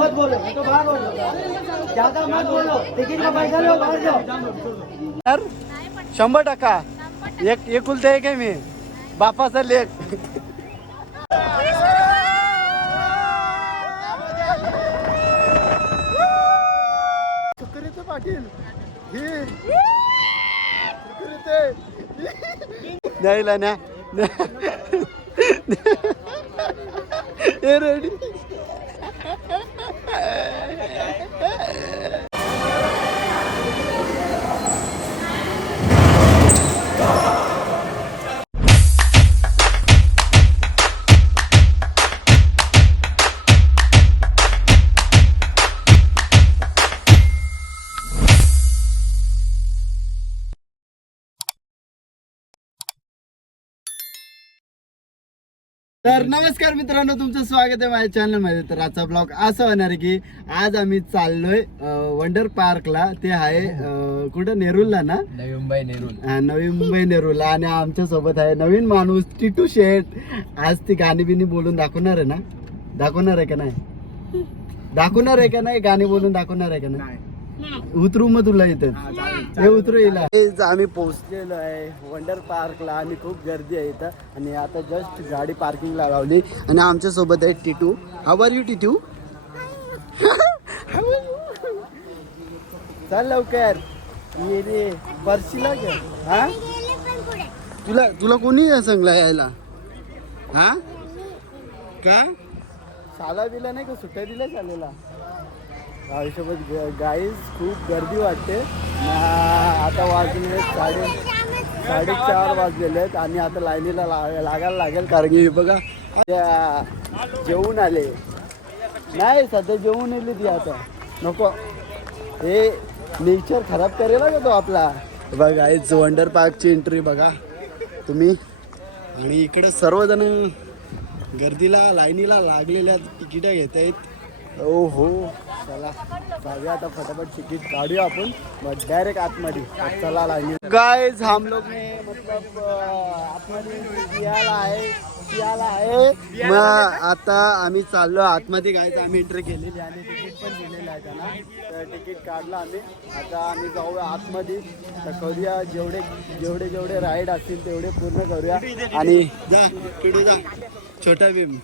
मत बोलो, तो बाहर बोलो, ज्यादा मत बोलो, टिकट का पैसा लो, बाहर जाओ। यार 100% एक एकुलते एक आहे मी बापाचा लेख. शुक्रिते पाटील द्यायला ना रेडी. तर नमस्कार मित्रांनो, तुमचं स्वागत आहे माझ्या चॅनल मध्ये. तर आजचा ब्लॉग असा होणार आहे की आज आम्ही चाललोय वंडर पार्कला. ते आहे कुठं, नेरूलला ना, नवी मुंबई नेरूल. नवी मुंबई नेरूलला. आणि आमच्या सोबत आहे नवीन माणूस टिटू शेठ. आज ती गाणी बिनी बोलून दाखवणार आहे ना, दाखवणार आहे का नाही, दाखवणार आहे का नाही, गाणी बोलून दाखवणार आहे का नाही. उतरू मग तुला इथं हे उतरू येईल. आम्ही पोहोचलेलो आहे वंडर पार्कला आणि खूप गर्दी आहे इथं. आणि आता जस्ट गाडी पार्किंगला लावली आणि आमच्या सोबत आहे Titu. How are you Titu? चल लवकर ये रे पर्सीला घ्या. हा तुला तुला कोणी सांगला यायला? हा का शाला बिला नाही का, सुट्ट्या दिल्या शालेला? आयुष्यात गाईज खूप गर्दी वाटते. आता वाजले 4:30 वाजलेले आहेत आणि आता लाईनीला लागायला लागेल. कारण की बघा जेवून आले नाही, सध्या जेवून येईल ती. आता नको, हे नेचर खराब करेल का तो आपला. बघा गाईज वंडर पार्कची एंट्री बघा तुम्ही. आणि इकडे सर्वजण गर्दीला लाईनीला लागलेल्या तिकीट घेत आहेत. ओ हो, चला जाऊया आता फटाफट तिकीट काढूया आपण, मग डायरेक्ट आतमध्ये. चला लाईन गाइस, हम लोग ने मतलब आतमध्ये सियाला आहे. मग आता आम्ही चाललो आतमध्ये. गाइस आम्ही एंट्री केलेली आणि तिकीट पण दिलेलं आहे त्यांना. तर तिकीट काढलं आम्ही. आता आम्ही जाऊया आतमध्ये. तर करूया जेवढे राईड असतील तेवढे पूर्ण करूया. आणि जा किडू जा, छोटा भीम.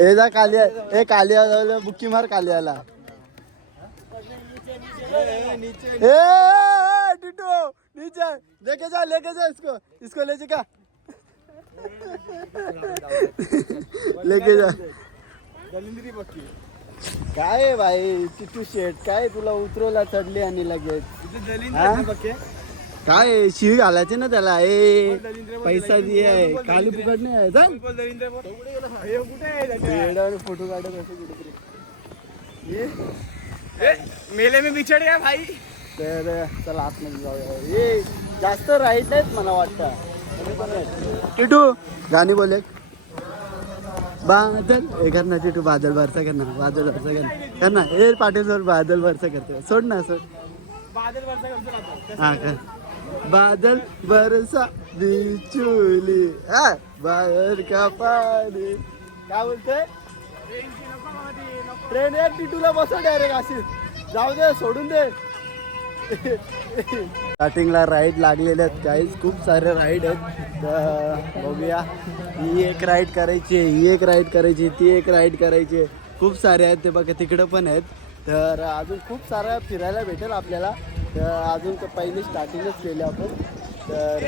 ए जा कालिया, ए कालिया जाऊ, बुक्की मार कालियाला. ए टिटू नीचे लेके जा इसको ले जा लेके जा. काय भाई टिटू शेट, काय तुला उतरवला चढली आणि लगेच काय शिवी घालायचे ना त्याला. ए पैसा दिए आहे, काली फुकट नाही आहे. फोटो काढत असं मेले में बिछड़ गया भाई. तर चला आतमध्ये जाऊया. हे जास्त राईट नाहीत मला वाटतं. टिटू गाणी बोले बादल हे कर ना टिटू, बादल बरसा कर ना, बादल बरसा कर ना. ए पाटील सर बादल बरसा करते, सोड ना सोड. बादल वर्षा करतो. हा कर. बादल बरसा बिचुली बाहेर का पाणी. काय बोलते ट्रेन? एक टिटूला बसव डायरेक्ट अशी, जाऊ दे सोडून दे. स्टार्टिंगला राईड लागलेले आहेत गाईज, खूप सारे राईड आहेत. तर बघूया, ही एक राईड करायची, ही एक राईड करायची, ती एक राईड करायची. खूप सारे आहेत ते बघा, तिकडं पण आहेत. तर अजून खूप सारं फिरायला भेटेल आपल्याला. तर अजून तर पहिली स्टार्टिंगच केली आपण. तर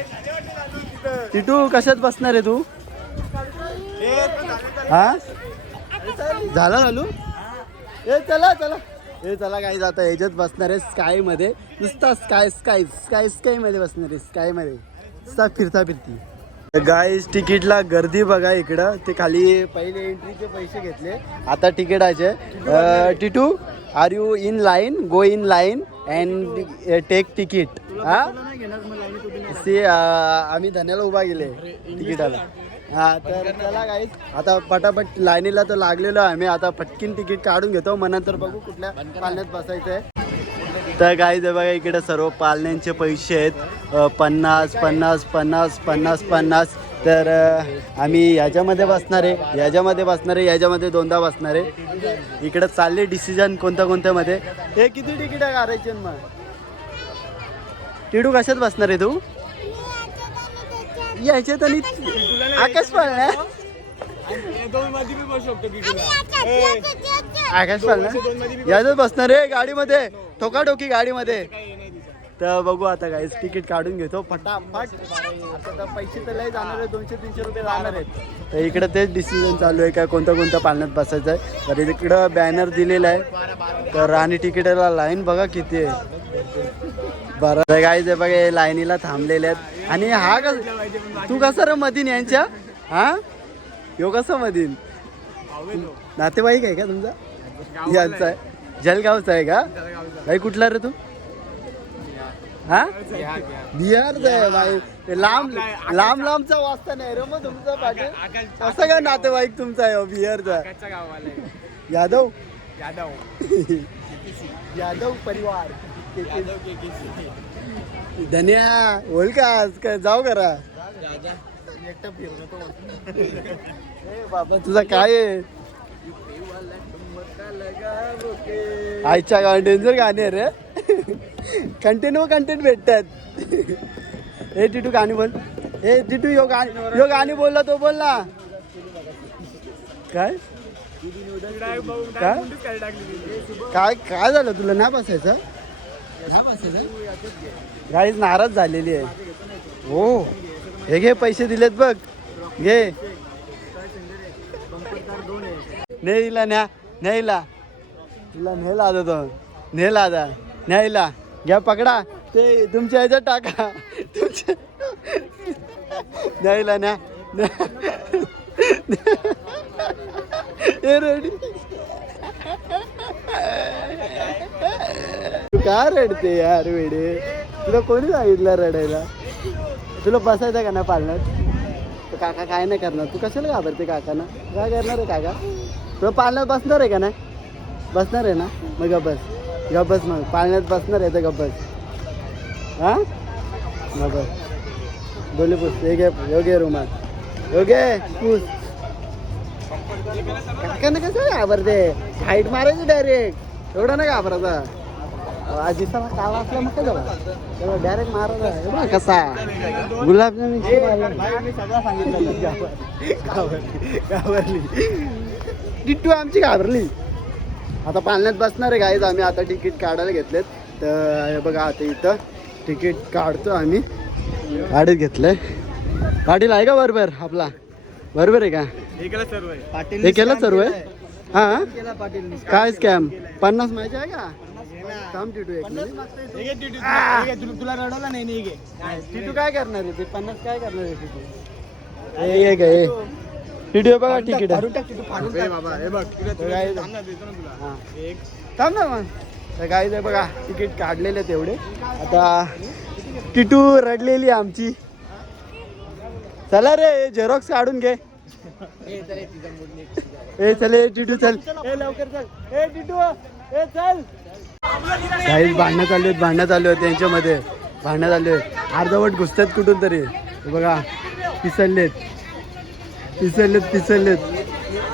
टिटू कशात बसणार आहे तू? हा झाला चालू. ए चला चला, हे चला काही जाता ह्याच्यात बसणार आहे स्काय मध्ये. नुसता स्काय मध्ये बसणार आहे, स्काय मध्ये नुसता फिरती. गाईज तिकीटला गर्दी बघा इकडं. ते खाली पहिले एंट्रीचे पैसे घेतले, आता तिकिटाचे. Titu are you in line? Go in line and take ticket. हा सी आम्ही धन्याला उभा गेले तिकिटाला. हा तर चला गाईज, आता पटापट लाईनीला तर लागलेलो आम्ही. आता पटकीन तिकीट काढून घेतो, मग नंतर बघू कुठल्या पालण्यात बसायचं आहे. तर गाईज बघा इकडे सर्व पालण्यांचे पैसे आहेत. 50, 50, 50, 50, 50. तर आम्ही याच्यामध्ये बसणार आहे, याच्यामध्ये बसणार आहे, याच्यामध्ये दोनदा बसणार आहे. इकडं चालले डिसिजन कोणत्या मध्ये. हे किती तिकीट आहे काढायचे मग? टिडू कशात बसणार आहे तू? याच्यात आणि आकाश पाळण्या. दोन मध्ये मी बसू शकतो किटूला. आकाश पाळण्या याच्यात बसणार आहे गाडीमध्ये, ठोकाठोकी गाडीमध्ये. तर बघू आता काय तिकीट काढून घेतो फटाफट. आता तर पैसे तर लय जाणार आहे, 200-300 रुपये जाणार आहेत. तर इकडं तेच डिसिजन चालू आहे का कोणत्या पाळण्यात बसायचं आहे. तर इकडं बॅनर दिलेला आहे. तर आणि तिकिटाला लाईन बघा किती आहे. बरं गाईज आहे बघा, लाईनीला थांबलेले आहेत. आणि हा का तू कसा रे मधीन यांच्या? हा यो कसा मधीन? नातेवाईक आहे का तुमचा? यांचा आहे, जलगावचा आहे का? भाई कुठला रे तू? हा बिहारचा आहे भाई. लांबचा वाजता नाही रे मग तुमचा पाटील. कसं का नातेवाईक तुमचा आहे बिहारचा? यादव यादव परिवार. धन्या बोल का आज जाऊ करा बाबा. तुझा काय आहे? आईच्या गाव डेंजर गाणे रे. कंटेंट भेटतात. हे टिटू गाणी बोल. हे टिटू यो गाणी बोलला तो बोल ना. काय काय झालं तुला? नाही बसायचं? गाडीच नाराज झालेली आहे. हो हे घे पैसे दिलेत बघ, घे. नेला न्यायला तुला नेला आता तो नेला आता न्यायला घ्या पकडा. ते तुमच्या ह्याच्यात टाका. तुमच्या न्यायला न्या रेडी. तू का रडते यार वेडे? तुला कोणी सांगितलं रडायला? तुला बसायचं का ना पाळण्यात? तर काका काय नाही करणार. तू कशाला घाबरते काकांना? काय करणार आहे काका? तुला पाळण्यात बसणार आहे का नाही? बसणार आहे ना? मग गब्बस मग पाळण्यात बसणार आहे तर गब्बस. हां गब्बस बोले पुस. योग्य रुमाल योग्य पूस. काकांना कसं घाबरते? हाईट मारायची डायरेक्ट. एवढा नाही घाबरायचा. आजीचा काला असला मग काय झाला तेव्हा डायरेक्ट मारायचा. कसा गुलाबजामुन मी सगळं सांगितलं. घाबरली टिट्टू आमची घाबरली. आता पाळण्यात बसणार आहे गाईज. आम्ही आता तिकीट काढायला घेतलेत. तर बघा आता इथं तिकीट काढतो आम्ही. गाडीत घेतलंय. पाटील आहे का बरोबर? आपला बरोबर आहे का? हे केलं सर्व आहे. हा काय स्कॅम? 50 माहिती आहे का? काम टिटू एक तुला रडवला नाही. टिटू काय करणार आहे? ते 50 काय करणार आहे टिटू? हे काय टिटू बघा तिकीट थांब ना मग. तर गाईज आहे बघा तिकीट काढलेले तेवढे. आता टिटू रडलेली आमची. चला रे झेरॉक्स काढून घे. ए चल टिटू चल. ए लवकर चल. ए टिटू ए चल. काही भांडणं चालू आहेत त्यांच्यामध्ये. भांडणं चालू आहेत. अर्धवट घुसतात कुठून तरी. बघा पिसळलेत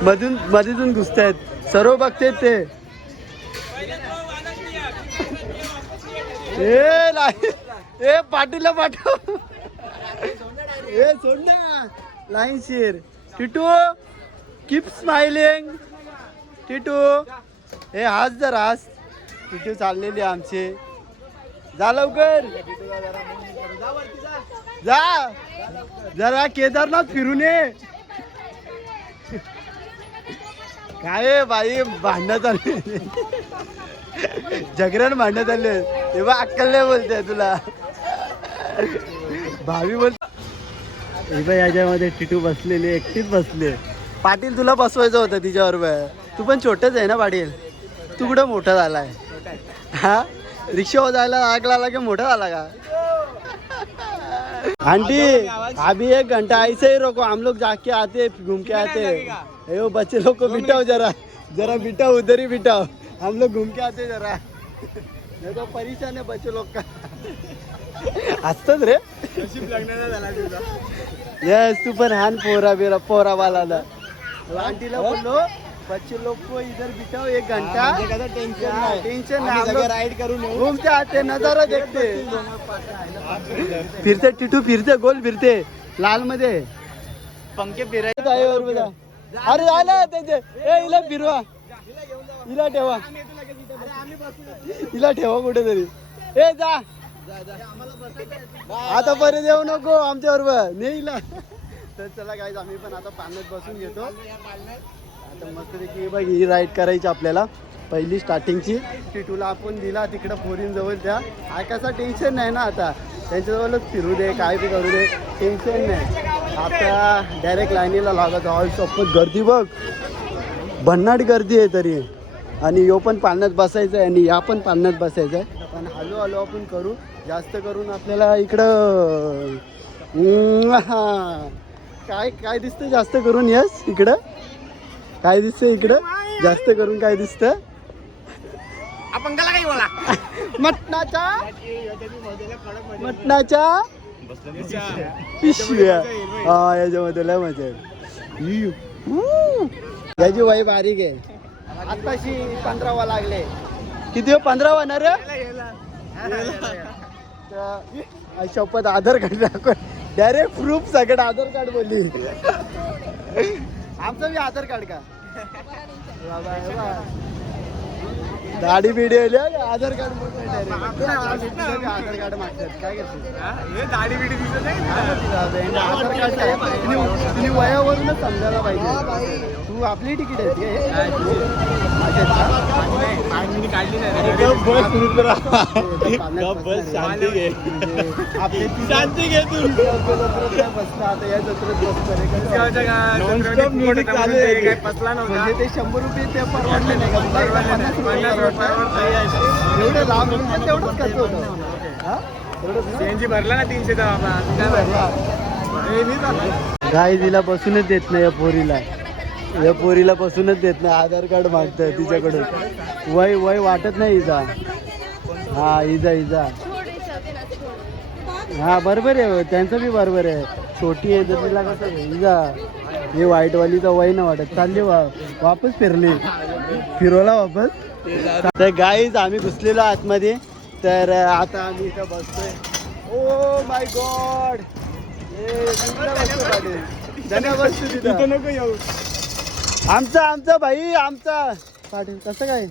मधून घुसतायत. सर्व बघतेत ते. ए पाटीलला पाठव. ए सोड ना लाईन शेर. Titu keep smiling. टिटू हे हास जर हास. टिटू चाललेली आमचे. जा लवकर जा. जरा केदारनाथ फिरून ये. काय बाई भांडणं चालले. जगरण भांडणं चालले. तेव्हा अक्कल नाही बोलते तुला. भावी बोलते. याच्यामध्ये टिटू बसलेली एकटीच बसले. पाटील तुला बसवायचं होतं तिच्याबरोबर. तू पण छोटंच आहे ना पाटील? तू कुठं मोठा झालाय? हा रिक्षावर जायला लागला की मोठा झाला का? आंटी अभी 1 घंटा ऐसे ही रोको. हम लोग जाके आते घूम के आते. अयो बच्चे लोग को बिठाओ जरा बिठाओ. उधर ही बिठाओ. हम लोग घूम के आते जरा. नहीं तो परेशान है बच्चे लोग का. असतच रे. लग्नाला झाला तुझा. यस तू पण हान पोरा वाला आंटीला बोललो बच्चे लोग को इधर बिठाओ 1 घंटा टेंशन राइड करून येऊ. घूमते आते नजारा देखते फिरते टिटू फिरते गोल फिरते लाल मध्ये पंखे फिरायचे आहे वर बघा. अरे आला त्यांचे ए हिला फिरवा हिला ठेवा हिला ठेवा कुठेतरी ए जा आता परत येऊ नको आमच्या बरोबर नाही हिला तर चला गाईज आम्ही पण आता पाण्यात बसून घेतो आता मस्तपैकी बघ ही राईड करायची आपल्याला पहिली स्टार्टिंगची टिटूला आपण दिला तिकडं फोरीन जवळ त्या ऐकायचं टेन्शन नाही ना आता त्यांच्याजवळच फिरू दे काय बी करू दे टेन्शन नाही आता डायरेक्ट लाईनीला लागत ऑल सोबत गर्दी बघ भन्नाट गर्दी आहे तरी आणि यो पण पाण्यात बसायचं आहे आणि या पण पाण्यात बसायचं आहे पण हळू हळू आपण करू जास्त करून आपल्याला इकडं काय काय दिसतं जास्त करून यस इकडं काय दिसतं इकडं जास्त करून काय दिसतं आपण त्याला काही बोला मटणाच्या पिशव्या हा याच्यामध्ये लय मजा आहे याची वय बारीक आहे आताशी 15वा लागले किती 15वा ना रे शपथ आधार कार्ड दाखव डायरेक्ट प्रूफ सगळं आधार कार्ड बोलली आमचं बी आधार कार्ड का दाढी बिडी आधार कार्ड आधार कार्ड मागतात काय करते दाढी बिडी दिसत आधार कार्ड तिने वयावरूनच समजायला पाहिजे तू आपली तिकीट आहे काढली शांती घे तू बसला आता या जत्रेत पसला म्हणजे ते 100 रुपये ते परवडले नाही का एवढं लांब तेवढंच खर्च होतं सीएनजी भरला ना 300 गाय तिला बसूनच देत नाही या पोरीला बसूनच देत नाही आधार कार्ड मागतं तिच्याकडून वय वय वाटत नाही इजा हा इजा हा बरोबर आहे त्यांचं बी बरोबर आहे छोटी आहे तर तिला कसं इजा हे व्हाईटवालीचं वय नाही वाटत चालली वापस फिरली फिरवला वापस तर गाईज आम्ही घुसलेलो आतमध्ये तर आता आम्ही इथं बसतोय ओ माय गॉड तिथं नको येऊ आमचा भाई आमचा पाटील कसं काय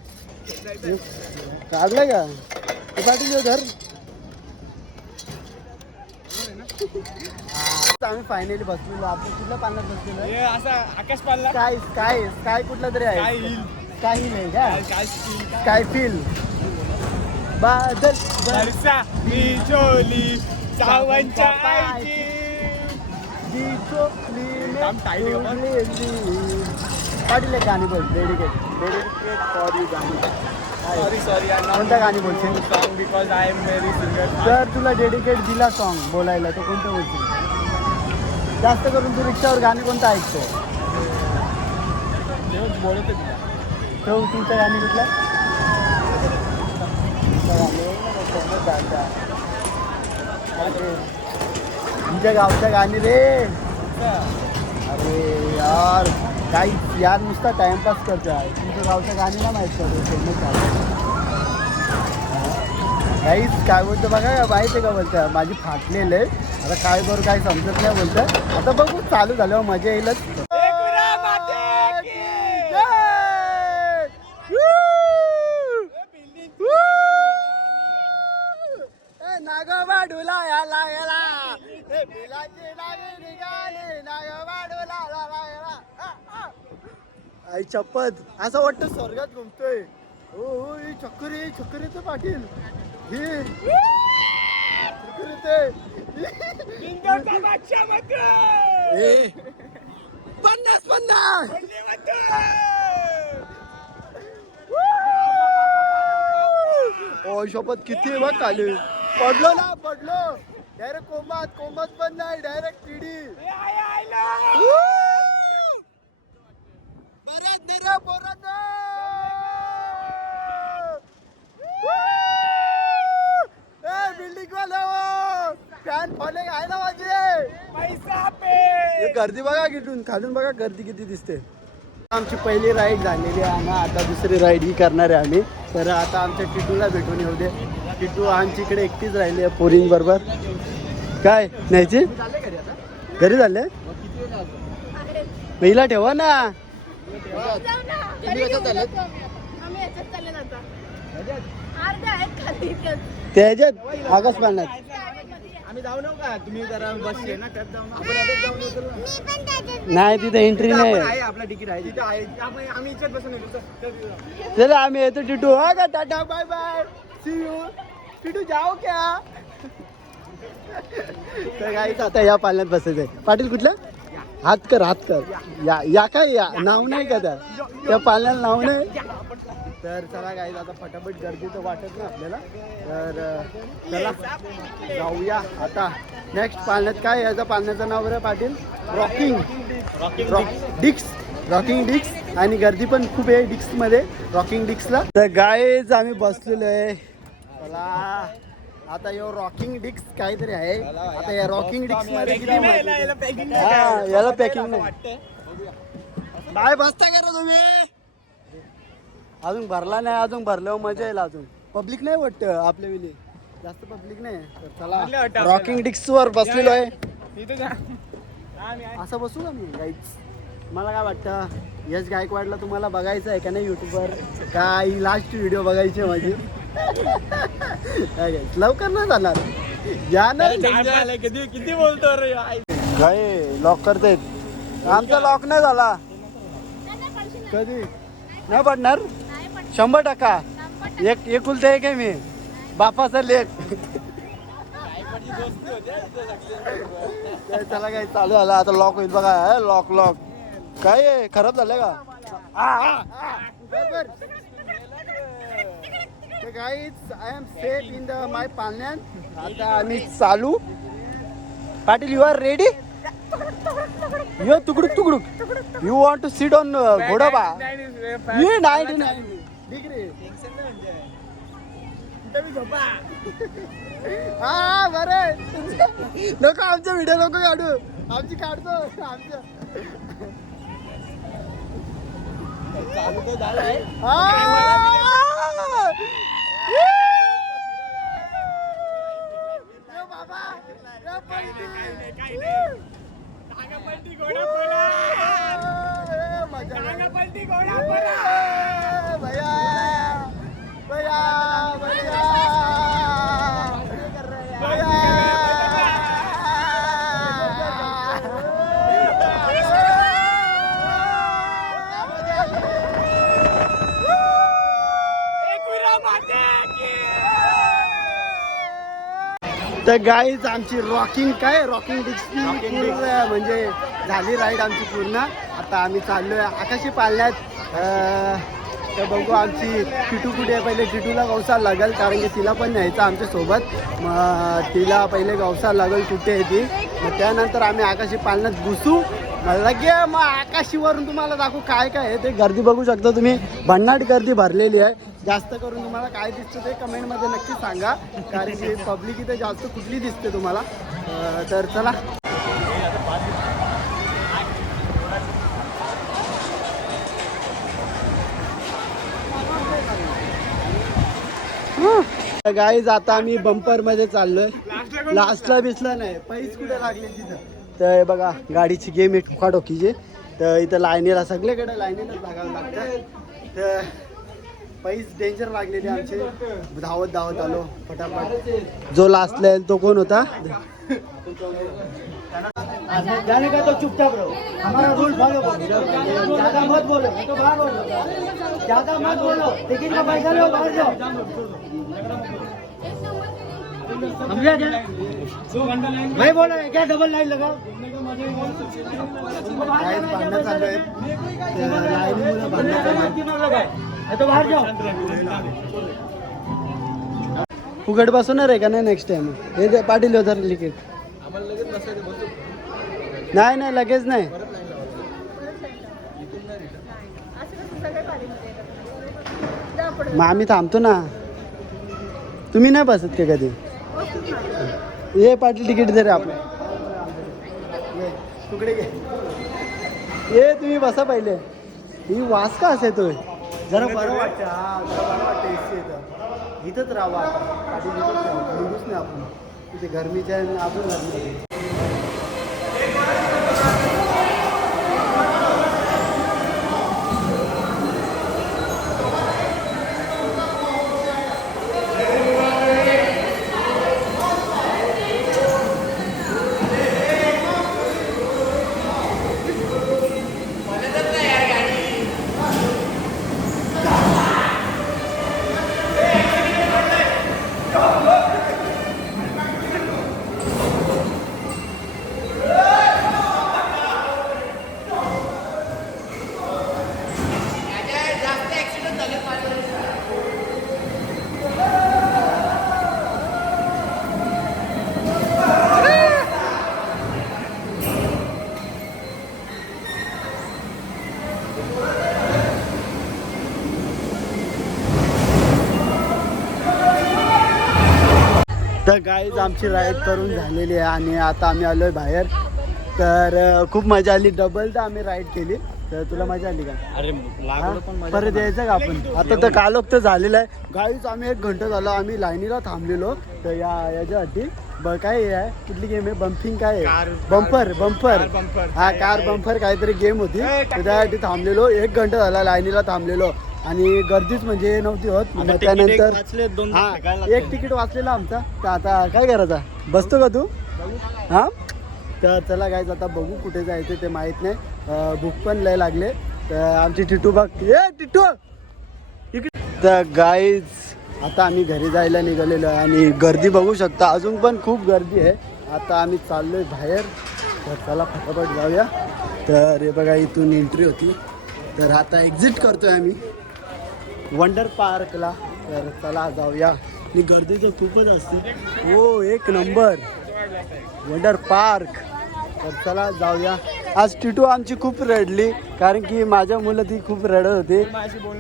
काढलंय का पाटील घर आम्ही फायनली बसलेलो आपण कुठल्या पाण्यात बसलेलो असा आकाश पालला काय कुठला तरी आहे काही नाही का काय फील बादल बरसा मी चोली सावंच्या आईची पाटील एक गाणी बोल डेडिकेट फॉर यू गाणी सॉरी कोणत्या गाणी बोलशील song because I am very singer जर तुला डेडिकेट दिला सॉन्ग बोलायला तर कोणतं बोलशील जास्त करून तू रिक्षावर गाणी कोणतं ऐकतो बोलत तो तुमचं गाणी कुठलं तुमच्या गावच्या गाणी रे अरे यार काही यार नुसता टाइमपास करतो आहे तुमच्या गावच्या गाणी ना माहीत करतो फेमस काहीच काय बोलतं बघा माहीत आहे का बोलतं माझी फाटलेलं आहे आता काय करू काय समजत नाही बोलतं आता बघू चालू झाल्यावर मजा येईलच नागोबा डुलाया लागला बिलाची लागे निघाली नागोबा डुलाया आई चप्पत असं वाटतं स्वर्गात घुमतोय हो चक्करीचं पाटील हे पन्नास ओ शपथ किती आहे बघ खाली पडलो डायरेक्ट कोंबात पण नाही डायरेक्ट टीडी बिल्डिंग वाला फॅन फॉलोइंग आहे ना माझे पैसा पे गर्दी बघा किटून खालून बघा गर्दी किती दिसते. आमची पहिली राईड झालेली आहे ना, आता दुसरी राईड ही करणार आहे आम्ही. तर आता आमच्या टिटूला भेटून येऊ दे. टिटू आमची इकडे एकटीच राहिली आहे पोरींबरोबर. काय न्यायची घरी झाले महिला ठेवा ना. त्याच्यात आकाश पाण्यात आम्ही जाऊ नका का तुम्ही जरा बस आहे ना त्यात जाऊ ना. नाही तिथे एंट्री नाही आहे आपला तिकीट आहे तिथे आहे आम्ही इच्छित बसून येतो. चला आम्ही येतो टिटू. हा का tata bye bye see you. Titu जाओ क्या. तर गाईच आता या पालण्यात बसायचंय. पाटील कुठलं हात कर हात कर. या काय या नाव नाही का त्या पालण्याला नाव नाही. तर चला गाईज आता फटाफट गर्दी तर वाटत नाही आपल्याला. तर चला जाऊया आता नेक्स्ट पालण्यात. काय याचा पालण्याचं नाव बरं पाटील. रॉकिंग डिक्स. आणि गर्दी पण खूप आहे डिक्समध्ये रॉकिंग डिक्सला. तर गाईज आम्ही बसलेलो आहे. चला आता यो रॉकिंग डिक्स काहीतरी आहे. आता या रॉकिंग डिक्स मध्ये किती याला पॅकिंग नाही. काय बसता करा तुम्ही. अजून भरला नाही. अजून भरल्यावर मजा येईल. अजून पब्लिक नाही वाटतं आपल्या वेळी जास्त पब्लिक नाही. तर चला रॉकिंग डिक्स वर बसलेलो आहे. असं बसू का मी गाईच. मला काय वाटतं यश गायकवाडला तुम्हाला बघायचं आहे का नाही युट्यूबवर. काय लास्ट व्हिडिओ बघायची आहे माझी. लवकर नाही जाणार या ना. किती बोलतो रे काय लॉक करतायत. आमचा लॉक नाही झाला कधी नाही पडणार. 100% एकुलता एक आहे मी बापाचा लेख. चला काय चालू झालं आता. लॉक होईल बघा. लॉक काय खराब झालं का. Guys I am safe in the my पालण्यात. आता आम्ही चालू. Patil you are ready. You तुकडूक you want to sit on घोडाबा. ये 99 डिग्री. हा बरं नको आमचा व्हिडिओ नको काढू. आमची काढतो आमच्या. चालू तो झालाय. तर गाईज आमची रॉकिंग डिक्स म्हणजे झाली राईड आमची पूर्ण. आता आम्ही चाललोय आकाशी पालण्यात. तर बघू आमची टिटू कुठे आहे. पहिले टिटूला गवसाला लागेल कारण की तिला पण न्यायचं आमच्यासोबत. मग तिला पहिले गवसाला लागेल कुठे आहे ती. मग त्यानंतर आम्ही आकाशी पालण्यात घुसू. लगे मग आकाशीवरून तुम्हाला दाखवू काय काय आहे ते. गर्दी बघू शकता तुम्ही. भन्नाट गर्दी भरलेली आहे. जास्त करून तुम्हाला काय दिसतं ते कमेंटमध्ये नक्की सांगा. कारण की पब्लिक इथे जास्त कुठली दिसते तुम्हाला. तर चला गाईज आता आम्ही बंपर मध्ये चाललोय. लास्टला बिसला नाही. पैस कुठे लागले तिथं. तर बघा गाडीची गेम आहे ठोकाठोकीची. तर इथं लाईनीला सगळीकडे लाईनीला लागावं लागतं. तर पैस डेंजर लागलेले आमचे. धावत आलो फटाफट. जो लास्टला येईल तो कोण होता. जाने का तो चुपचाप रहो. हमारा रूल फॉलो करो. ज्यादा मत बोलो तो बाहर बोलो. ज्यादा मत बोलो. टिकट का पैसा लो बाहर जाओ. समझा क्या भाई बोल रहे क्या. डबल लाइन लगाओ. भांडणं चालू आहे. लाईनीमुळे भांडणं चालू आहे. तो बाहर जाओ. फुकट बसवणार आहे का नाही नेक्स्ट टाइम. हे पाटील होतं तिकीट. नाही लगेच नाही. मग आम्ही थांबतो ना. तुम्ही नाही बसत का कधी. ये पाटील तिकीट दे रे आपलं. तुकडे घे. ए तुम्ही बसा पहिले. ही वास का असे तो जरा बरं वाटतं. हा जरा बरं वाटतं एसी येतं. इथंच राहावं आता. गाडी इथंच राहावं. निघूच नाही आपण. तिथे गरमीच्या आपण गरमी. तर गाईज आमची राईड करून झालेली आहे आणि आता आम्ही आलोय बाहेर. तर खूप मजा आली. डबल तर आम्ही राईड केली. तर तुला मजा आली का? अरे हा? परत यायचं का आपण? आता तर कालोख तर झालेलं आहे. गाईज आम्ही 1 घंटा झाला आम्ही लाईनीला थांबलेलो. तर याच्यासाठी काय हे आहे कुठली गेम आहे? बम्पिंग काय आहे? बंपर हा कार बंपर काहीतरी गेम होती. तर त्यासाठी थांबलेलो. 1 घंटा झाला लाईनीला थांबलेलो आणि गर्दीच म्हणजे नव्हती होत. मग त्यानंतर हा एक तिकीट वाचलेला आमचा. तर आता काय करायचा? बसतो का तू? हा तर चला गाईज आता बघू कुठे जायचं ते माहीत नाही. भूक पण लय लागले. तर आमची टिटू बघ. टिटू इकडे. तर गाईज आता आम्ही घरी जायला निघालेलो आहे आणि गर्दी बघू शकता. अजून पण खूप गर्दी आहे. आता आम्ही चाललोय बाहेर. तर चला फटाफट जाऊया. तर हे बघा इथून एंट्री होती. तर आता एक्झिट करतोय आम्ही वंडर पार्कला. तर चला जाऊया. आणि गर्दी तर खूपच असते. हो 1 नंबर वंडर पार्क. तर चला जाऊया. आज टिटू आमची खूप रडली कारण की माझ्या मुलं ती खूप रडत होती.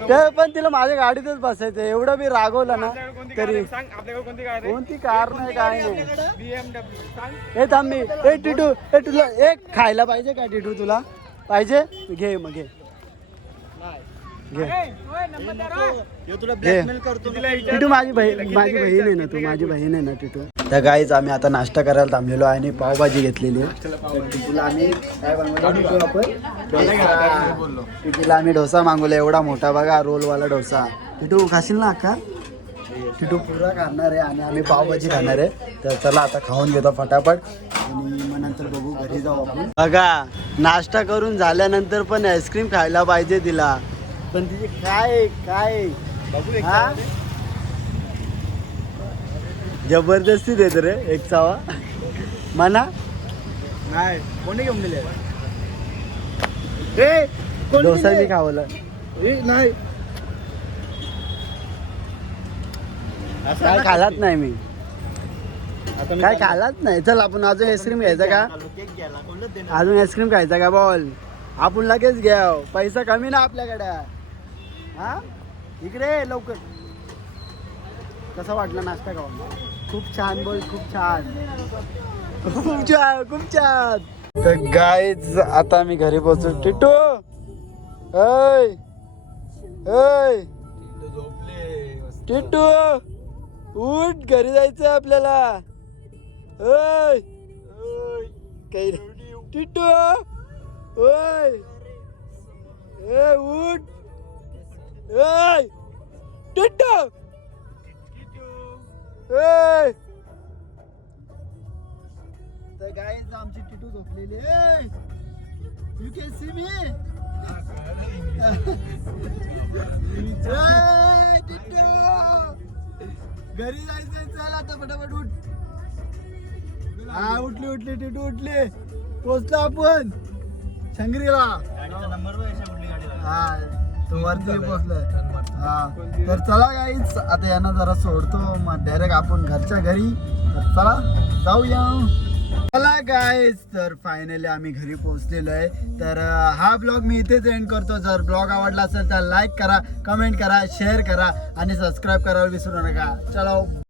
ते पण तिला माझ्या गाडीतच बसायचं. एवढं मी रागवलं ना तरी. कोणती कार नाही काय नाही. हे थांब मी. हे टिटू हे तुला एक खायला पाहिजे का? टिटू तुला पाहिजे? घे मग घे. टिटू माझी बहीण आहे ना. तू माझी बहीण आहे ना टिटू. त्या गाईच आम्ही आता नाश्ता करायला थांबलेलो आहे आणि पावभाजी घेतलेली आहे. टिटूला आम्ही काय बनवलं? आपण टिटूला आम्ही डोसा मागवला. एवढा मोठा बघा रोलवाला डोसा. टिटू खाशील ना अक्का? टिटू पुरा खाणार आहे आणि आम्ही पावभाजी खाणार आहे. तर चला आता खाऊन घेतो फटाफट आणि मग नंतर बघू घरी जाऊ आपण. बघा नाश्ता करून झाल्यानंतर पण आईस्क्रीम खायला पाहिजे तिला. पण तिची काय हा जबरदस्ती देत रे. एक चावा म्हणा नाही कोणी घेऊन दिले? डोसा मी खावला नाही काय खालाच नाही मी. काय खालाच नाही. चल आपण अजून आईस्क्रीम घ्यायचा का? अजून आईस्क्रीम खायचा का? बोल. आपण लगेच घ्या. पैसा कमी ना आपल्याकडे. हा इकडे लवकर. कसा वाटला नाश्ता खाऊन? खूप छान बोल. खूप छान. तर गाईज आता आम्ही घरी पोहोचलो. टिटू ऐ टिटू उठ घरी जायचं आपल्याला. काही टिटू उठ टिटू तर गाईज आमची टिटू झोपलेली. यू कॅन सी मी. टिटू घरी जायचंय. चल आता फटाफट उठ. हा उठली टिटू उठली. पोचलो आपण शंगरीला. हा तो वरती पोचलोय. हा तर चला गाईज आता यांना जरा सोडतो मग डायरेक्ट आपण घरच्या घरी. तर चला जाऊया. चला गाईज तर फायनली आम्ही घरी पोहोचलेलो आहे. तर हा ब्लॉग मी इथेच एंड करतो. जर ब्लॉग आवडला असेल तर लाईक करा, कमेंट करा, शेअर करा आणि सबस्क्राईब करायला विसरू नका. चला.